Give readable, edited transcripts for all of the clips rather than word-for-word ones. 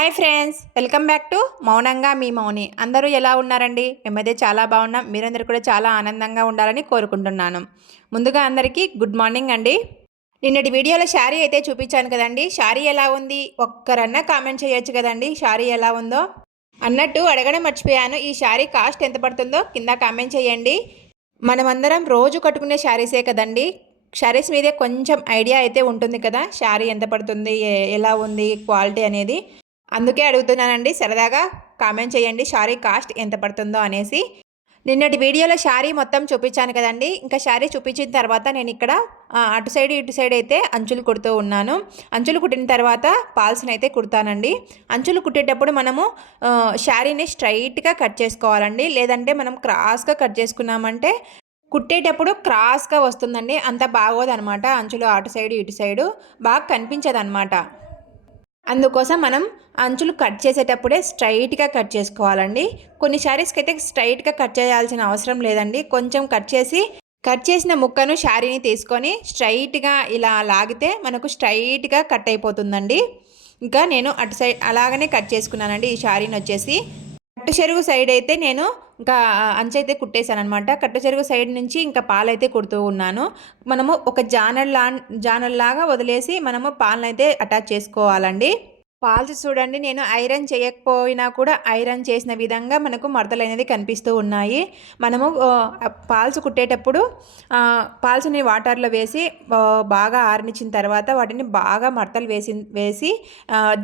Hi friends, welcome back to మౌనంగా మీ మౌని. అందరూ ఎలా ఉన్నారండి? మేమైతే చాలా బాగున్నాం. మీరందరూ కూడా చాలా ఆనందంగా ఉండాలని కోరుకుంటున్నాను. ముందుగా అందరికీ గుడ్ మార్నింగ్ అండి. నిన్నటి వీడియోలో శారీ అయితే చూపించాను కదండి. శారీ ఎలా ఉంది? ఒక్కరన్నా కామెంట్ చేయొచ్చు కదండి శారీ ఎలా ఉందో. అన్నట్టు అడగడం మర్చిపోయాను. ఈ శారీ కాస్ట్ ఎంత పడుతుందో కింద కామెంట్ చేయండి. మనమందరం రోజు కట్టుకునే శారీసే కదండి. శారీస్ మీదే కొంచెం ఐడియా అయితే ఉంటుంది కదా, శారీ ఎంత పడుతుంది, ఎలా ఉంది క్వాలిటీ అనేది. అందుకే అడుగుతున్నానండి, సరదాగా కామెంట్ చేయండి శారీ కాస్ట్ ఎంత పడుతుందో అనేసి. నిన్నటి వీడియోలో శారీ మొత్తం చూపించాను కదండి. ఇంకా శారీ చూపించిన తర్వాత నేను ఇక్కడ అటు సైడ్ ఇటు సైడ్ అయితే అంచులు కుడుతూ ఉన్నాను. అంచులు కుట్టిన తర్వాత పాల్స్ని అయితే కుడతానండి. అంచులు కుట్టేటప్పుడు మనము శారీని స్ట్రైట్గా కట్ చేసుకోవాలండి. లేదంటే మనం క్రాస్గా కట్ చేసుకున్నామంటే కుట్టేటప్పుడు క్రాస్గా వస్తుందండి, అంత బాగోదనమాట. అంచులు అటు సైడు ఇటు సైడు బాగా కనిపించదనమాట. అందుకోసం మనం అంచులు కట్ చేసేటప్పుడే స్ట్రైట్గా కట్ చేసుకోవాలండి. కొన్ని శారీస్కి అయితే స్ట్రైట్గా కట్ చేయాల్సిన అవసరం లేదండి. కొంచెం కట్ చేసిన ముక్కను శారీని తీసుకొని స్ట్రైట్గా ఇలా లాగితే మనకు స్ట్రైట్గా కట్ అయిపోతుందండి. ఇంకా నేను అటు సైడ్ అలాగనే కట్ చేసుకున్నానండి ఈ శారీని వచ్చేసి. కట్టు చెరుగు సైడ్ అయితే నేను ఇంకా అంచైతే కుట్టేశాను అనమాట. కట్టు చెరుగు సైడ్ నుంచి ఇంకా పాలైతే కుడుతూ ఉన్నాను. మనము ఒక జానల్లాగా వదిలేసి మనము పాలనైతే అటాచ్ చేసుకోవాలండి. పాల్స్ చూడండి, నేను ఐరన్ చేయకపోయినా కూడా ఐరన్ చేసిన విధంగా మనకు మడతలు అనేది కనిపిస్తూ ఉన్నాయి. మనము పాల్స్ కుట్టేటప్పుడు పాల్స్ని వాటర్లో వేసి బాగా ఆరనిచ్చిన తర్వాత వాటిని బాగా మడతలు వేసి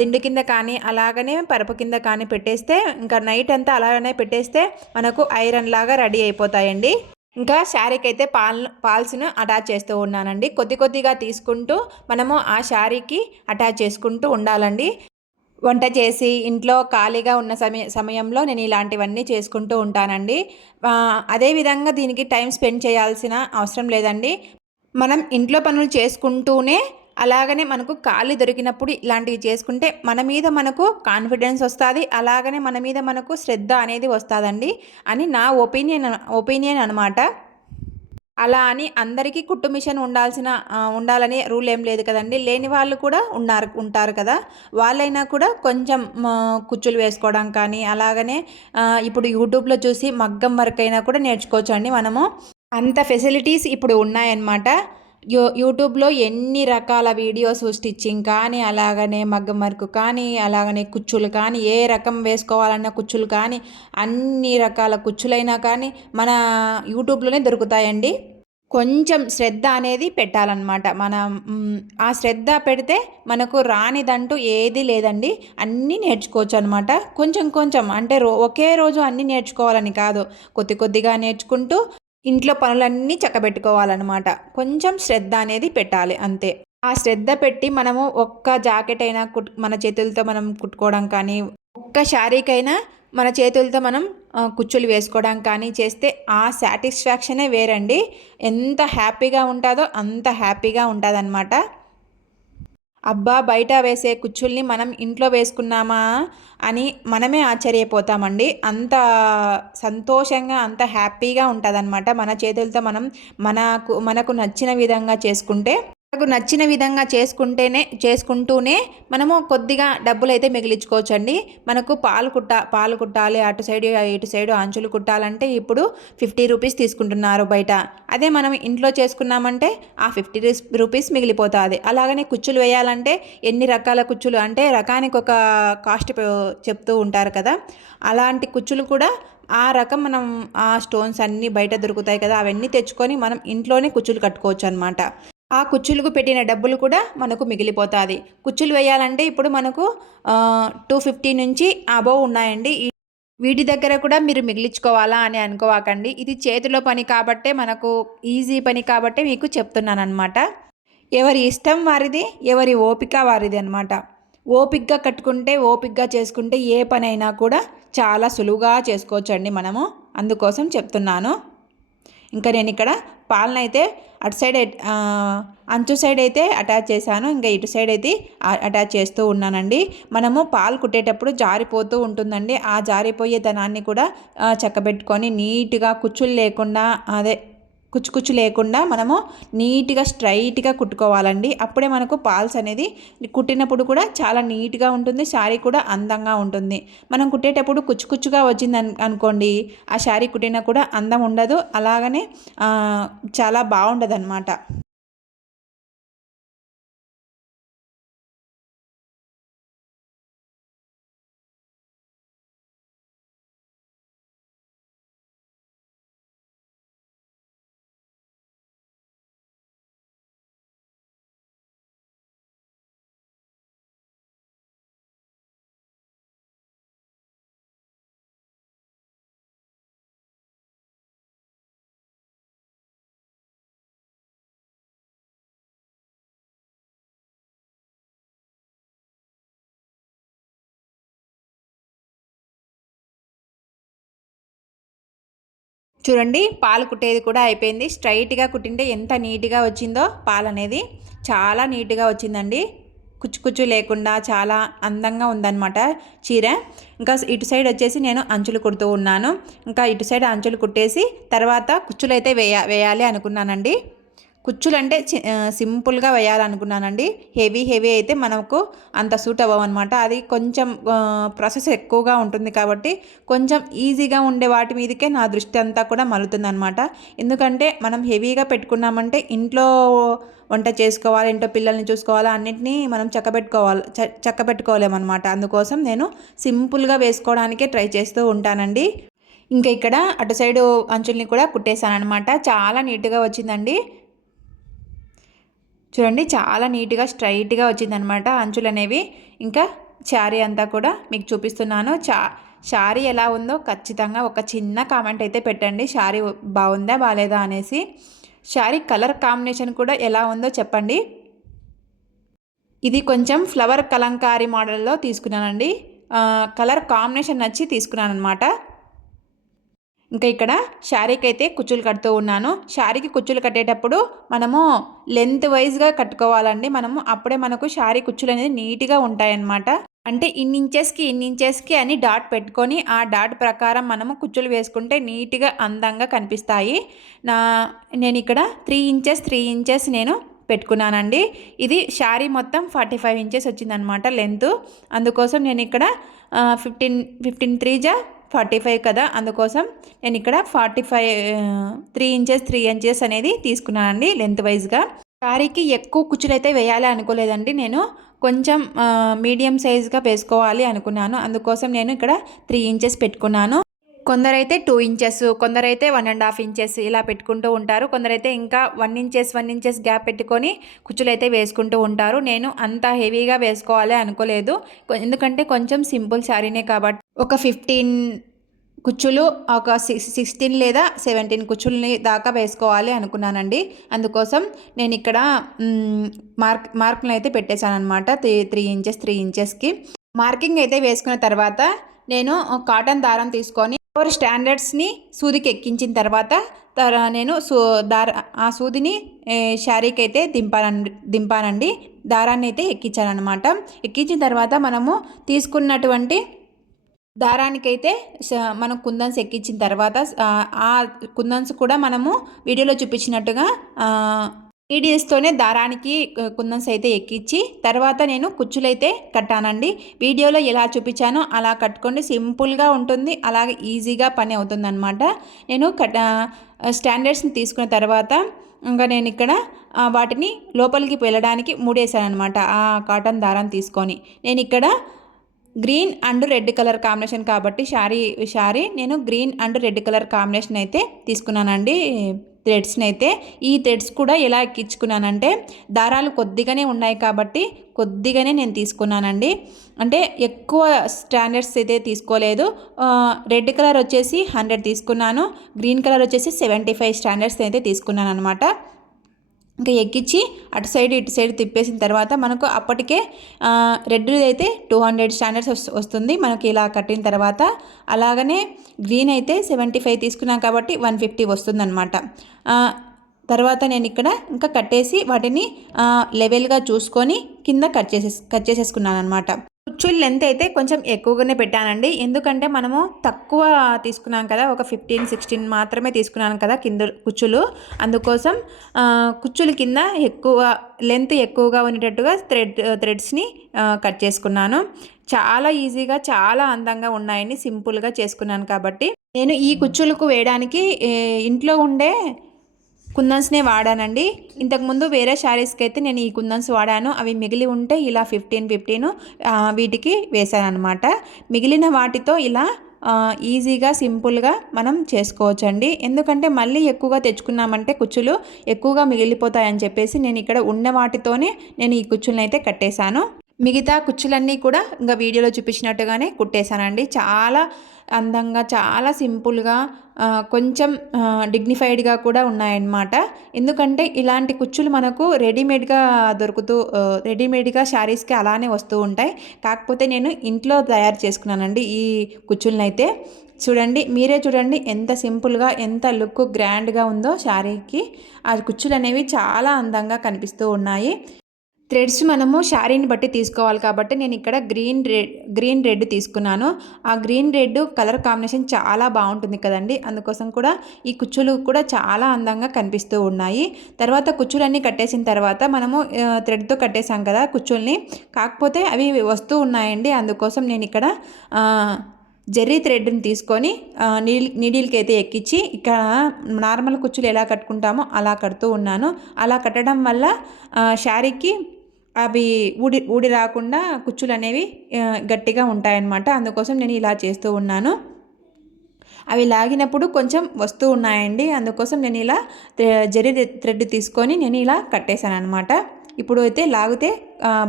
దిండు కింద కానీ అలాగనే పరుపు కింద కానీ పెట్టేస్తే, ఇంకా నైట్ అంతా అలాగనే పెట్టేస్తే మనకు ఐరన్ లాగా రెడీ అయిపోతాయండి. ఇంకా శారీకి అయితే పాల్స్ను అటాచ్ చేస్తూ ఉన్నానండి. కొద్దిగా తీసుకుంటూ మనము ఆ శారీకి అటాచ్ చేసుకుంటూ ఉండాలండి. వంట చేసి ఇంట్లో ఖాళీగా ఉన్న సమయంలో నేను ఇలాంటివన్నీ చేసుకుంటూ ఉంటానండి. అదేవిధంగా దీనికి టైం స్పెండ్ చేయాల్సిన అవసరం లేదండి. మనం ఇంట్లో పనులు చేసుకుంటూనే అలాగనే మనకు ఖాళీ దొరికినప్పుడు ఇలాంటివి చేసుకుంటే మన మీద మనకు కాన్ఫిడెన్స్ వస్తుంది. అలాగనే మన మీద మనకు శ్రద్ధ అనేది వస్తుందండి అని నా ఒపీనియన్ అనమాట. అలా అని అందరికీ కుట్టు మిషన్ ఉండాలని రూల్ ఏం లేదు కదండి. లేని వాళ్ళు కూడా ఉంటారు కదా, వాళ్ళైనా కూడా కొంచెం కుచ్చులు వేసుకోవడం కానీ అలాగనే ఇప్పుడు యూట్యూబ్లో చూసి మగ్గం వర్క్ అయినా కూడా నేర్చుకోవచ్చు అండి మనము. అంత ఫెసిలిటీస్ ఇప్పుడు ఉన్నాయన్నమాట. యూట్యూబ్లో ఎన్ని రకాల వీడియోస్, స్టిచ్చింగ్ కానీ అలాగనే మగ్గం వర్క్ కానీ అలాగనే కుచ్చులు కానీ ఏ రకం వేసుకోవాలన్న కుచ్చులు కానీ అన్ని రకాల కుచ్చులైనా కానీ మన యూట్యూబ్లోనే దొరుకుతాయండి. కొంచెం శ్రద్ధ అనేది పెట్టాలన్నమాట. మనం ఆ శ్రద్ధ పెడితే మనకు రానిదంటూ ఏది లేదండి, అన్నీ నేర్చుకోవచ్చు అనమాట. కొంచెం అంటే ఒకే రోజు అన్నీ నేర్చుకోవాలని కాదు, కొద్దిగా నేర్చుకుంటూ ఇంట్లో పనులన్నీ చక్కబెట్టుకోవాలన్నమాట. కొంచెం శ్రద్ధ అనేది పెట్టాలి అంతే. ఆ శ్రద్ధ పెట్టి మనము ఒక్క జాకెట్ అయినా మన చేతులతో మనం కుట్టుకోవడం కానీ, ఒక్క శారీకైనా మన చేతులతో మనం కుచ్చులు వేసుకోవడం కానీ చేస్తే ఆ సాటిస్ఫాక్షనే వేరండి. ఎంత హ్యాపీగా ఉంటుందో అంత హ్యాపీగా ఉంటుందన్నమాట. అబ్బా, బయట వేసే కుచ్చుల్ని మనం ఇంట్లో వేసుకున్నామా అని మనమే ఆశ్చర్యపోతామండి. అంత సంతోషంగా అంత హ్యాపీగా ఉంటుందన్నమాట మన చేతులతో మనం మనకు నచ్చిన విధంగా చేసుకుంటే. మనకు నచ్చిన విధంగా చేసుకుంటూనే మనము కొద్దిగా డబ్బులు అయితే మిగిలించుకోవచ్చండి. మనకు పాలు కుట్టాలి, అటు సైడ్ ఇటు సైడ్ అంచులు కుట్టాలంటే ఇప్పుడు 50 రూపీస్ తీసుకుంటున్నారు బయట. అదే మనం ఇంట్లో చేసుకున్నామంటే ఆ 50 రూపీస్ మిగిలిపోతుంది. అలాగనే కుచ్చులు వేయాలంటే ఎన్ని రకాల కుచ్చులు అంటే రకానికి ఒక కాస్ట్ చెప్తూ ఉంటారు కదా, అలాంటి కుచ్చులు కూడా ఆ రకం మనం ఆ స్టోన్స్ అన్నీ బయట దొరుకుతాయి కదా, అవన్నీ తెచ్చుకొని మనం ఇంట్లోనే కుచ్చులు కట్టుకోవచ్చు అనమాట. ఆ కుచ్చులకు పెట్టిన డబ్బులు కూడా మనకు మిగిలిపోతుంది. కుచ్చులు వేయాలంటే ఇప్పుడు మనకు 250 నుంచి అబోవ్ ఉన్నాయండి. వీటి దగ్గర కూడా మీరు మిగిలించుకోవాలా అని అనుకోవాకండి. ఇది చేతిలో పని కాబట్టే, మనకు ఈజీ పని కాబట్టే మీకు చెప్తున్నాను అనమాట. ఎవరి ఇష్టం వారిది, ఎవరి ఓపిక వారిది అనమాట. ఓపికగా కట్టుకుంటే, ఓపికగా చేసుకుంటే ఏ పనైనా కూడా చాలా సులువుగా చేసుకోవచ్చండి మనము. అందుకోసం చెప్తున్నాను. ఇంకా నేను ఇక్కడ పాలనైతే అటు సైడ్ అంచు సైడ్ అయితే అటాచ్ చేశాను, ఇంకా ఇటు సైడ్ అయితే అటాచ్ చేస్తూ ఉన్నానండి. మనము పాలు కుట్టేటప్పుడు జారిపోతూ ఉంటుందండి. ఆ జారిపోయే ధనాన్ని కూడా చక్కబెట్టుకొని నీట్గా కుచ్చులు లేకుండా కుచ్చు కుచ్చు లేకుండా మనము నీట్గా స్ట్రైట్గా కుట్టుకోవాలండి. అప్పుడే మనకు పాల్స్ అనేది కుట్టినప్పుడు కూడా చాలా నీట్గా ఉంటుంది, శారీ కూడా అందంగా ఉంటుంది. మనం కుట్టేటప్పుడు కుచ్చు కుచ్చుగా వచ్చింది అనుకోండి, ఆ శారీ కుట్టినా కూడా అందం ఉండదు, అలాగనే చాలా బాగుండదు అనమాట. చూడండి, పాలు కుట్టేది కూడా అయిపోయింది. స్ట్రైట్గా కుట్టింటే ఎంత నీట్గా వచ్చిందో పాలు అనేది, చాలా నీట్గా వచ్చిందండి. కుచ్చు కుచ్చు లేకుండా చాలా అందంగా ఉందన్నమాట చీర. ఇంకా ఇటు సైడ్ వచ్చేసి నేను అంచులు కుడుతూ ఉన్నాను. ఇంకా ఇటు సైడ్ అంచులు కుట్టేసి తర్వాత కుచ్చులు అయితే వేయాలి అనుకున్నానండి. కుచ్చులు అంటే సింపుల్గా వేయాలనుకున్నానండి. హెవీ అయితే మనకు అంత సూట్ అవ్వమన్నమాట. అది కొంచెం ప్రాసెస్ ఎక్కువగా ఉంటుంది కాబట్టి కొంచెం ఈజీగా ఉండే వాటి మీదకే నా దృష్టి అంతా కూడా మలుతుందన్నమాట. ఎందుకంటే మనం హెవీగా పెట్టుకున్నామంటే ఇంట్లో వంట చేసుకోవాలి, ఇంట్లో పిల్లల్ని చూసుకోవాలి, అన్నింటినీ మనం చక్కబెట్టుకోలేమన్నమాట. అందుకోసం నేను సింపుల్గా వేసుకోవడానికే ట్రై చేస్తూ ఉంటానండి. ఇంకా ఇక్కడ అటు సైడు అంచుల్ని కూడా కుట్టేశాను అనమాట. చాలా నీట్గా వచ్చిందండి. చూడండి, చాలా నీట్గా స్ట్రైట్గా వచ్చిందనమాట అంచులు అనేవి. ఇంకా శారీ అంతా కూడా మీకు చూపిస్తున్నాను. శారీ ఎలా ఉందో ఖచ్చితంగా ఒక చిన్న కామెంట్ అయితే పెట్టండి. శారీ బాగుందా బాగాలేదా అనేసి. శారీ కలర్ కాంబినేషన్ కూడా ఎలా ఉందో చెప్పండి. ఇది కొంచెం ఫ్లవర్ కలంకారీ మోడల్లో తీసుకున్నానండి. కలర్ కాంబినేషన్ నచ్చి తీసుకున్నాను అనమాట. ఇంకా ఇక్కడ శారీకి అయితే కుచ్చులు కడుతూ ఉన్నాను. శారీకి కుచ్చులు కట్టేటప్పుడు మనము లెంత్ వైజ్గా కట్టుకోవాలండి. మనము అప్పుడే మనకు శారీ కుచ్చులు అనేది నీట్గా ఉంటాయన్నమాట. అంటే ఇన్ని ఇంచెస్కి అని డాట్ పెట్టుకొని ఆ డాట్ ప్రకారం మనము కుచ్చులు వేసుకుంటే నీట్గా అందంగా కనిపిస్తాయి. నేను ఇక్కడ 3 ఇంచెస్ నేను పెట్టుకున్నానండి. ఇది శారీ మొత్తం 45 ఇంచెస్ వచ్చిందనమాట లెంత్. అందుకోసం నేను ఇక్కడ 15 3 కదా, అందుకోసం నేను ఇక్కడ 3 ఇంచెస్ అనేది తీసుకున్నానండి లెంత్ వైజ్గా. శారీకి ఎక్కువ కుచ్చులు అయితే వేయాలి అనుకోలేదండి. నేను కొంచెం మీడియం సైజ్గా వేసుకోవాలి అనుకున్నాను. అందుకోసం నేను ఇక్కడ 3 ఇంచెస్ పెట్టుకున్నాను. కొందరైతే 2 ఇంచెస్, కొందరైతే 1.5 ఇంచెస్ ఇలా పెట్టుకుంటూ ఉంటారు. కొందరైతే ఇంకా 1 ఇంచెస్ గ్యాప్ పెట్టుకొని కుచ్చులు అయితే వేసుకుంటూ ఉంటారు. నేను అంత హెవీగా వేసుకోవాలి అనుకోలేదు, ఎందుకంటే కొంచెం సింపుల్ శారీనే కాబట్టి ఒక 15 కుచ్చులు, ఒక 16 లేదా 17 కుచ్చుల్ని దాకా వేసుకోవాలి అనుకున్నానండి. అందుకోసం నేను ఇక్కడ మార్కులను అయితే పెట్టేశాను అనమాట. 3 ఇంచెస్కి మార్కింగ్ అయితే వేసుకున్న తర్వాత నేను కాటన్ దారం తీసుకొని 4 స్టాండర్డ్స్ని సూదికి ఎక్కించిన తర్వాత నేను ఆ సూదిని శారీకి అయితే దింపానండి. దారాన్ని అయితే ఎక్కించానమాట. ఎక్కించిన తర్వాత మనము తీసుకున్నటువంటి దారానికైతే మనం కుందన్స్ ఎక్కించిన తర్వాత ఆ కుందన్స్ కూడా మనము వీడియోలో చూపించినట్టుగా నీడిల్స్తోనే దారానికి కుందన్స్ అయితే ఎక్కించి తర్వాత నేను కుచ్చులైతే కట్టానండి. వీడియోలో ఎలా చూపించానో అలా కట్టుకోండి, సింపుల్గా ఉంటుంది, అలాగే ఈజీగా పని అవుతుందన్నమాట. నేను స్టాండర్డ్స్ని తీసుకున్న తర్వాత ఇంకా నేను ఇక్కడ వాటిని లోపలికి వెళ్ళడానికి మూడేసాను అనమాట. ఆ కాటన్ దారాన్ని తీసుకొని నేను ఇక్కడ green and red colour combination కాబట్టి శారీ నేను green and red colour combination అయితే తీసుకున్నానండి. థ్రెడ్స్ని అయితే ఈ థ్రెడ్స్ కూడా ఎలా ఎక్కించుకున్నానంటే దారాలు కొద్దిగానే ఉన్నాయి కాబట్టి కొద్దిగానే నేను తీసుకున్నానండి. అంటే ఎక్కువ స్టాండర్డ్స్ అయితే తీసుకోలేదు. రెడ్ కలర్ వచ్చేసి 100 తీసుకున్నాను, గ్రీన్ కలర్ వచ్చేసి 75 స్టాండర్డ్స్ అయితే తీసుకున్నాను అనమాట. ఇంకా ఎక్కించి అటు సైడ్ ఇటు సైడ్ తిప్పేసిన తర్వాత మనకు అప్పటికే రెడ్ అయితే 200 స్టాండర్డ్స్ వస్తుంది మనకి ఇలా కట్టిన తర్వాత. అలాగనే గ్రీన్ అయితే 75 తీసుకున్నాం కాబట్టి 150 వస్తుందన్నమాట. తర్వాత నేను ఇక్కడ ఇంకా కట్టేసి వాటిని లెవెల్గా చూసుకొని కింద కట్ చేసేసుకున్నాను అనమాట. కుచ్చులు లెంత్ అయితే కొంచెం ఎక్కువగానే పెట్టానండి. ఎందుకంటే మనము తక్కువ తీసుకున్నాం కదా, ఒక 15-16 మాత్రమే తీసుకున్నాను కదా కింద కుచ్చులు. అందుకోసం కుచ్చుల కింద ఎక్కువ లెంత్ ఎక్కువగా ఉండేటట్టుగా థ్రెడ్స్ని కట్ చేసుకున్నాను. చాలా ఈజీగా చాలా అందంగా ఉన్నాయని సింపుల్గా చేసుకున్నాను కాబట్టి నేను ఈ కుచ్చులకు వేయడానికి ఇంట్లో ఉండే కుందన్స్నే వాడానండి. ఇంతకుముందు వేరే శారీస్కి అయితే నేను ఈ కుందన్స్ వాడాను. అవి మిగిలి ఉంటే ఇలా 15 వీటికి వేసాను అనమాట. మిగిలిన వాటితో ఇలా ఈజీగా సింపుల్గా మనం చేసుకోవచ్చండి. ఎందుకంటే మళ్ళీ ఎక్కువగా తెచ్చుకున్నామంటే కుచ్చులు ఎక్కువగా మిగిలిపోతాయని చెప్పేసి నేను ఇక్కడ ఉన్న వాటితోనే నేను ఈ కుచ్చులను అయితే కట్టేశాను. మిగతా కుచ్చులన్నీ కూడా ఇంకా వీడియోలో చూపించినట్టుగానే కుట్టేశానండి. చాలా అందంగా చాలా సింపుల్గా కొంచెం డిగ్నిఫైడ్గా కూడా ఉన్నాయన్నమాట. ఎందుకంటే ఇలాంటి కుచ్చులు మనకు రెడీమేడ్గా శారీస్కి అలానే వస్తూ ఉంటాయి. కాకపోతే నేను ఇంట్లో తయారు చేసుకున్నానండి ఈ కుచ్చులనైతే. చూడండి, మీరే చూడండి ఎంత సింపుల్గా ఎంత లుక్ గ్రాండ్గా ఉందో శారీకి. ఆ కుచ్చులు అనేవి చాలా అందంగా కనిపిస్తూ ఉన్నాయి. థ్రెడ్స్ మనము శారీని బట్టి తీసుకోవాలి కాబట్టి నేను ఇక్కడ గ్రీన్ రెడ్ తీసుకున్నాను. ఆ గ్రీన్ రెడ్ కలర్ కాంబినేషన్ చాలా బాగుంటుంది కదండి. అందుకోసం కూడా ఈ కుచ్చులు కూడా చాలా అందంగా కనిపిస్తూ ఉన్నాయి. తర్వాత కుచ్చులన్నీ కట్టేసిన తర్వాత మనము థ్రెడ్తో కట్టేసాం కదా కుచ్చుల్ని, కాకపోతే అవి వస్తూ ఉన్నాయండి. అందుకోసం నేను ఇక్కడ జెర్రీ థ్రెడ్ని తీసుకొని నీడిల్కి అయితే ఎక్కించి ఇక్కడ నార్మల్ కుచ్చులు ఎలా కట్టుకుంటామో అలా కడుతూ ఉన్నాను. అలా కట్టడం వల్ల శారీకి అవి ఊడి రాకుండా కుచ్చులు అనేవి గట్టిగా ఉంటాయన్నమాట. అందుకోసం నేను ఇలా చేస్తూ ఉన్నాను. అవి లాగినప్పుడు కొంచెం వస్తూ ఉన్నాయండి. అందుకోసం నేను ఇలా జరీ థ్రెడ్ తీసుకొని నేను ఇలా కట్టేశాను అనమాట. ఇప్పుడు అయితే లాగితే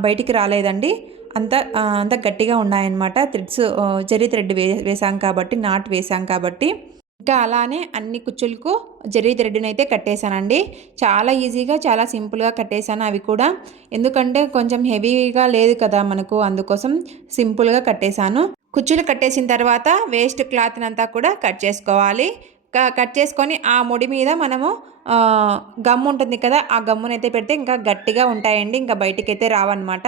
బయటికి రాలేదండి. అంత గట్టిగా ఉన్నాయన్నమాట. థ్రెడ్స్ జరీ థ్రెడ్ వేసాం కాబట్టి, నాట్ వేసాం కాబట్టి. ఇంకా అలానే అన్ని కుచ్చులకు జరీ థ్రెడ్ని అయితే కట్టేశానండి. చాలా ఈజీగా చాలా సింపుల్గా కట్టేశాను అవి కూడా. ఎందుకంటే కొంచెం హెవీగా లేదు కదా మనకు, అందుకోసం సింపుల్గా కట్టేశాను. కుచ్చులు కట్టేసిన తర్వాత వేస్ట్ క్లాత్ని అంతా కూడా కట్ చేసుకోవాలి. కట్ చేసుకొని ఆ ముడి మీద మనము గమ్ ఉంటుంది కదా, ఆ గమ్మునైతే పెడితే ఇంకా గట్టిగా ఉంటాయండి. ఇంకా బయటికి అయితే రావన్నమాట.